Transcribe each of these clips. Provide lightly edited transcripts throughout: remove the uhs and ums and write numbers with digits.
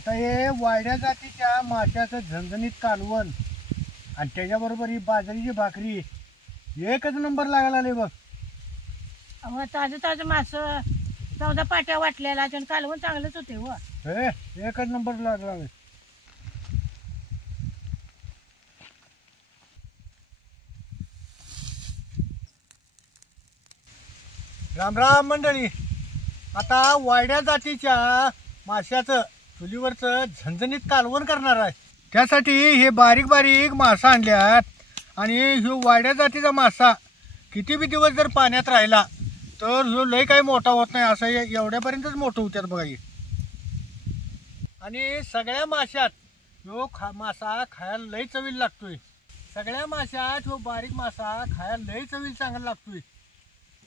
आता हे वाड्या जातीच्या माशाचं झणझणीत कालवण आणि त्याच्याबरोबर ही बाजरीची भाकरी एकच नंबर लागायला आले बघ. अहो ताजं ताजं मासं 14 पाट्या वाटलेला आणि कालवण चांगलंच होते व. हे एकच नंबर लागला. राम राम मंडळी. आता वाड्या जातीच्या माशाचं चुलीवरचं झणझणीत कालवण करणार आहे. त्यासाठी हे बारीक बारीक मासा आणल्यात आणि ह्यो वाड्या जातीचा मासा किती बी दिवस जर पाण्यात राहिला तर ह्यो लय काही मोठा होत नाही. असं एवढ्यापर्यंतच मोठं होत्यात बघा हे. आणि सगळ्या माशात ह्यो मासा खायला लय चवीला लागतोय. सगळ्या माशात ह्यो बारीक मासा खायला लय चवीला चांगला लागतोय.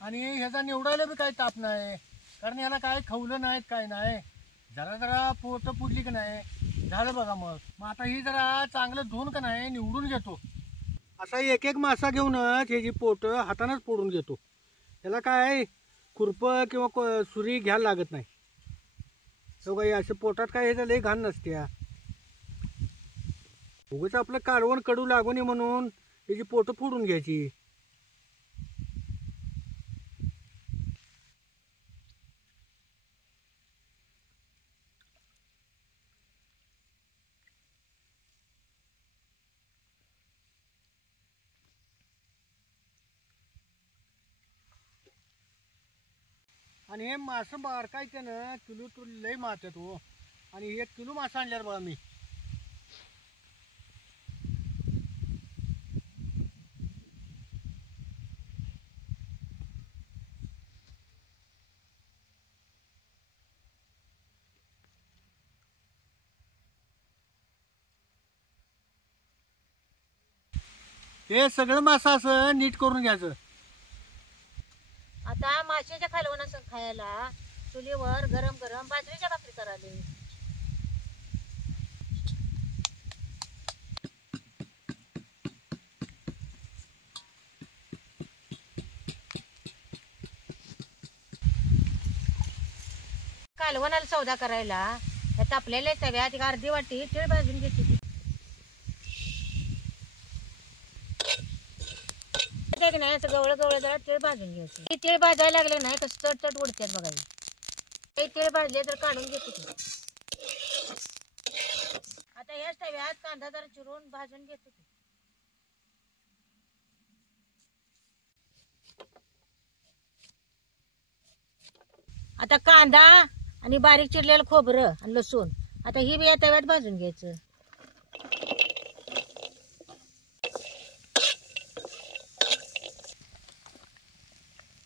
आणि ह्याचा निवडायला बी काही ताप नाही, कारण ह्याला काय खवलं नाहीत काय नाही. जरा जरा पोट पुडली का नाही झालं बघा. मग आता ही जरा चांगलं धुवून का नाही निवडून घेतो. असा एक एक मासा घेऊनच ह्याची पोट हातानंच फोडून घेतो. त्याला काय खुरपं किंवा सुरी घ्यायला लागत नाही. तो काही असं पोटात काय ह्याचं लई घाण नसते. उगाच आपलं कालवण कडू लागू नये म्हणून त्याची पोट फोडून घ्यायची. आणि हे मासं बारकायचं ना किलो तू लय मारतात हो. आणि 1 किलो मासा आणल्यावर बघा मी. हे सगळं मासा असं नीट करून घ्यायचं. आता माशाच्या कालवणासंग खायला चुलीवर गरम गरम बाजरीच्या भाकरी करायला. कालवणाला सौदा करायला त्या तापलेल्या तव्यात 1/2 वाटी तीळ भाजून घेते. नाही असं गवळं गवळं जरा तीळ भाजून घ्यायचं. ते तीळ भाजायला लागले नाही कसं चटचट उडतात बघा. हे तीळ भाजले तर काढून घेते. आता याच तव्यात कांदा जरा चिरून भाजून घेते. आता कांदा आणि बारीक चिरलेलं खोबरं आणि लसूण आता ही बी या तव्यात भाजून घ्यायचं.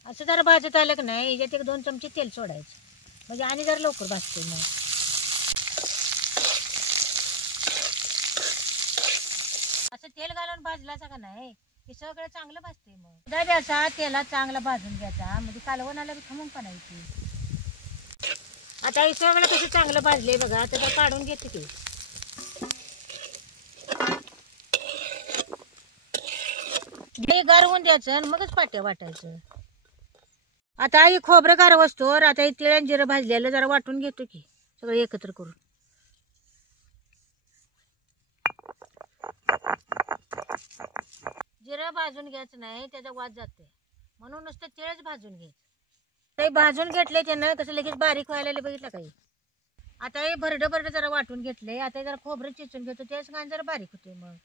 असं जरा भाजत आलं की नाही याच्यात 1-2 चमचे तेल सोडायचं म्हणजे आणि जरा लवकर भाजते. मग असं तेल घालून भाजलाचा का नाही हे सगळं चांगलं भाजते. मग असा तेलात चांगला भाजून घ्यायचा म्हणजे कालवणाला बी खमून पण येते. आता हे सगळं कसं चांगलं भाजले बघा. आता काढून घेते ते. गारवून द्यायचं आणि मगच पाट्या वाटायचं. आता ही खोबरं गारव असतो. आता हे तिळ आणि जिरं भाजलेलं जरा वाटून घेतो की सगळं एकत्र करून. जिरं भाजून घ्यायचं नाही त्याचा वास जाते म्हणून नुसतं तिळच भाजून घ्यायचं. ते भाजून घेतले त्यानं कसं लगेच बारीक व्हायला बघितलं काही. आता हे भरडं भरडं जरा वाटून घेतले. आता जरा खोबरं चिचून घेतो त्याच गाण जरा बारीक होते. मग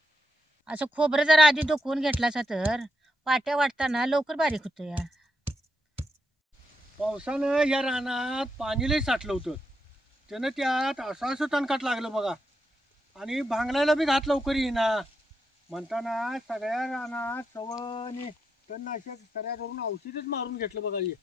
असं खोबरं जरा आधी दुखवून घेतलासा तर पाट्या वाटताना लवकर बारीक होतं. या पावसानं या रानात पाणी लय साठलं होतं. त्यानं त्यात असं तणकाट लागलं बघा. आणि भांगलायला बी घात लवकर येईना म्हणताना सगळ्या रानात चवणी तणनाशक सऱ्या धरून औषधच मारून घेतलं बघा. हे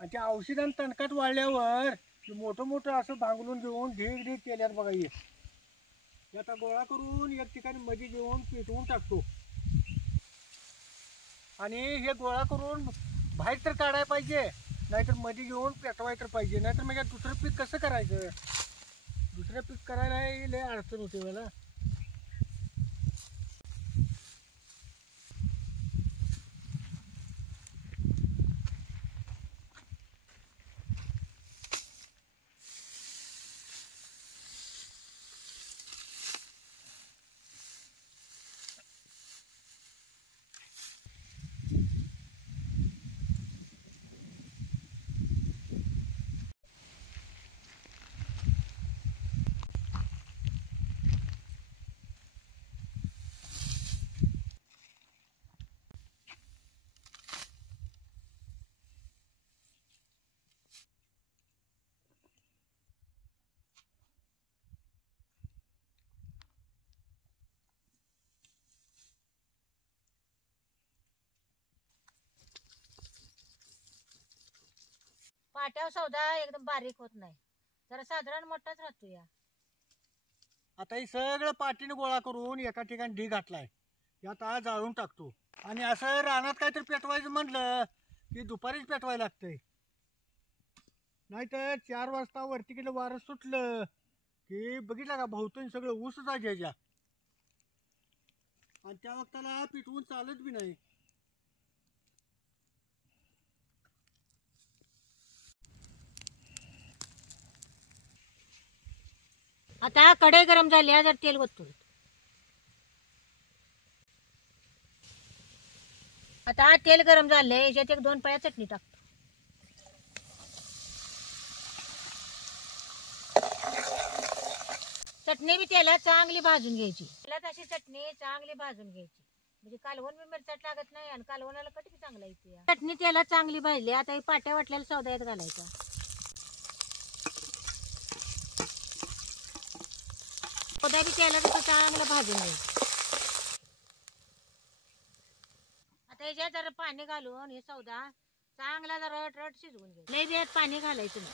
आणि त्या औषधानं तणकाट वाढल्यावर मोठं मोठं असं भांगलून घेऊन ढीग ढीग केल्यात बघा. हे आता गोळा करून एक ठिकाणी मध्ये घेऊन पिटवून टाकतो. आणि हे गोळा करून बाहेर तर काढायला पाहिजे नाहीतर मध्ये घेऊन पेटवाय तर पाहिजे. नाहीतर मग दुसरं पीक कसं करायचं. दुसरं पीक करायला लय अडचण होते मला. पाट्यावर सौदा एकदम बारीक होत नाही, जरा साधारण मोठाच राहतो या. आता हे सगळं पाठीने गोळा करून एका ठिकाणी ढी घातलाय, यात आज जाळून टाकतो. आणि असं रानात काहीतरी पेटवायचं म्हटलं की दुपारीच पेटवायला लागतंय, नाहीतर 4 वाजता वरती गेलं वारं सुटलं की बघितलं का भोवतून सगळं ऊस जायच्या, आणि त्या वक्ताला पिटवून चालत बी नाही. आता कढई गरम झाली, जर तेल ओततो. आता तेल गरम झाले, याच्यात 1-2 पळ्या चटणी टाकतो. चटणी बी तेलात चांगली भाजून घ्यायची. तेलात अशी चटणी चांगली भाजून घ्यायची, म्हणजे कालवण बी मिरचट लागत नाही आणि कालवणाला कट बी चांगला येते. चटणी तेलात चांगली भाजली. आता ही पाट्या वाटलेल्या सौद्यात घालायचा. सौदा बी तेलात असं चांगलं भाजून घ्यायचं. आता याच्यात जरा पाणी घालून हे सौदा चांगला जरा रट शिजवून घ्यायचं. लय बी यात पाणी घालायचं नाही.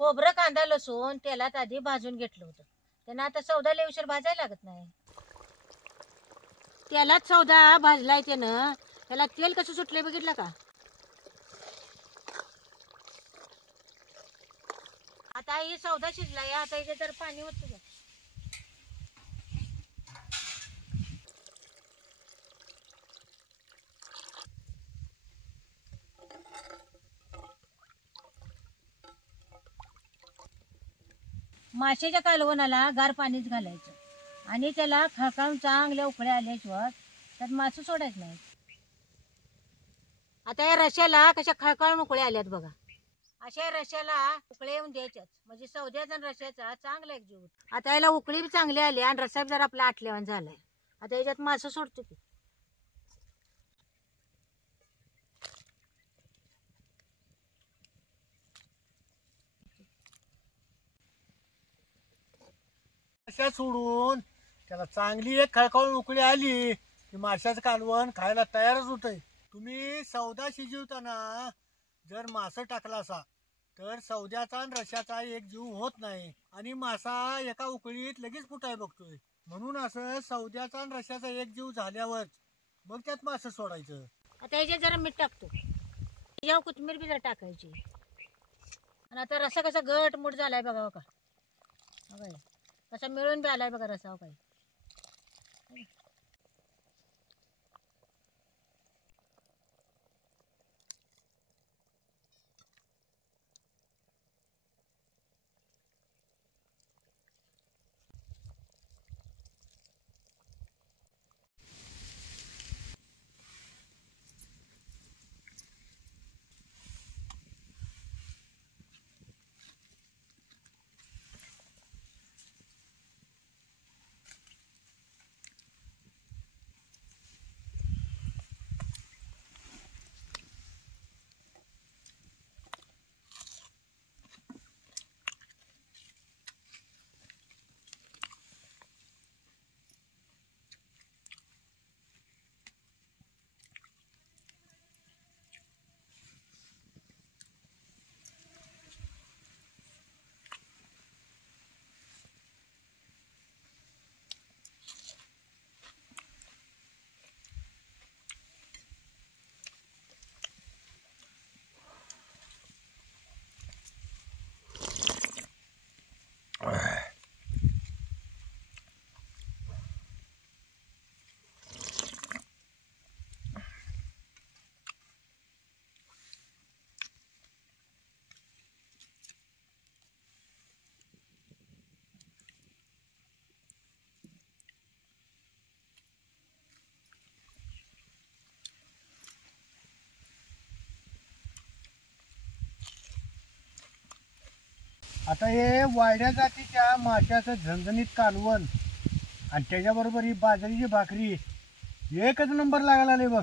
खोबरं कांदा लसूण तेलात आधी भाजून घेतलं होतं, त्यांना आता सौदा लय उशीर भाजायला लागत नाही. तेलात सौदा भाजलाय त्यानं, त्याला तेल कसं सुटलंय बघितलं का. आता हे सौदा शिजलाय, आता इथे जर पाणी होतं का. माशाच्या कालवणाला गार पाणीच घालायचं आणि त्याला खळखळून चांगल्या उकळ्या आल्याशिवाय त्यात मासे सोडायचं नाही. आता या रश्याला कशा खळखळून उकळ्या आल्यात बघा, अशा रश्याला उकळे येऊन द्यायच्याच, म्हणजे सौद्याचा आणि रश्याचा चांगला एक जीव. आता याला उकळी बी चांगली आली आणि रस्सा बी जरा आपला आटल्यावान झालाय. आता याच्यात मासे सोडतो की. माशा सोडून त्याला चांगली एक खळखळून उकळी आली की माशाचं कालवण खायला तयारच होतंय. तुम्ही सौदा शिजवताना जर मासं टाकला असा तर सौद्याचा आणि रश्याचा एक जीव होत नाही आणि मासा एका उकळीत लगेच फुटाय बघतोय. म्हणून असं सौद्याचा आणि रश्याचा एक जीव झाल्यावर मग त्यात मासं सोडायचं. आता याच्यात जरा मीठ टाकतो, याच्यावर कोथिंबीर बी जरा टाकायची. आणि आता रस्सा कसा घट मूठ झालाय बघा का, कसा मिळून बी आलाय बघा रस्सा काय. आता हे वाड्या जातीच्या माशाचं झणझणीत कालवण आणि त्याच्याबरोबर ही बाजरीची भाकरी एकच नंबर लागायला आले बघ.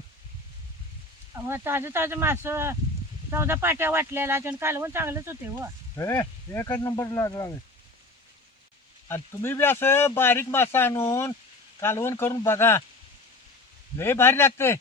ताजं ताजं मासं चौदा पाट्या वाटलेला कालवण चांगलंच होते व हे एकच नंबर लागला. आणि तुम्ही बी असं बारीक मासा आणून कालवण करून बघा, लय भारी लागतंय.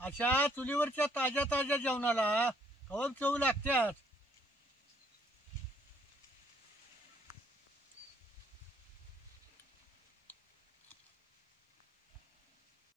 अशा चुलीवरच्या ताज्या ताज्या जेवणाला कवच चव लागत्याच.